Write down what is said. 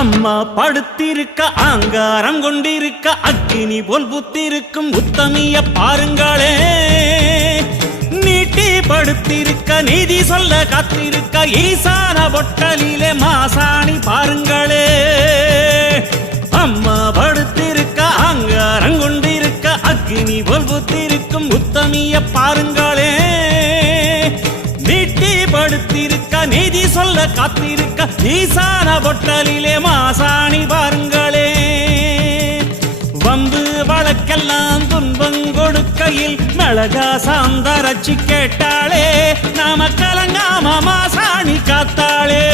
அம்மா படுத்திருக்க ஆங்காரம் கொண்டிருக்க அக்கினி போல் புத்திருக்கும் உத்தமிய பாருங்களே. நீட்டி படுத்திருக்க நீதி சொல்ல காத்திருக்க ஈசான பொட்டலிலே மாசாணி பாருங்களே. அம்மா படுத்திருக்க ஆங்காரம் கொண்டிருக்க அக்கினி போல் புத்திருக்கும் உத்தமிய பாருங்களே. நீதி சொல்ல காத்திருக்க ஈசான பொட்டலிலே மாசாணி பாருங்களே. வந்து வழக்கெல்லாம் துன்பம் கொடுக்கையில் மிளகா சாந்தரச்சி கேட்டாளே நாம கலங்காம மாசாணி காத்தாளே.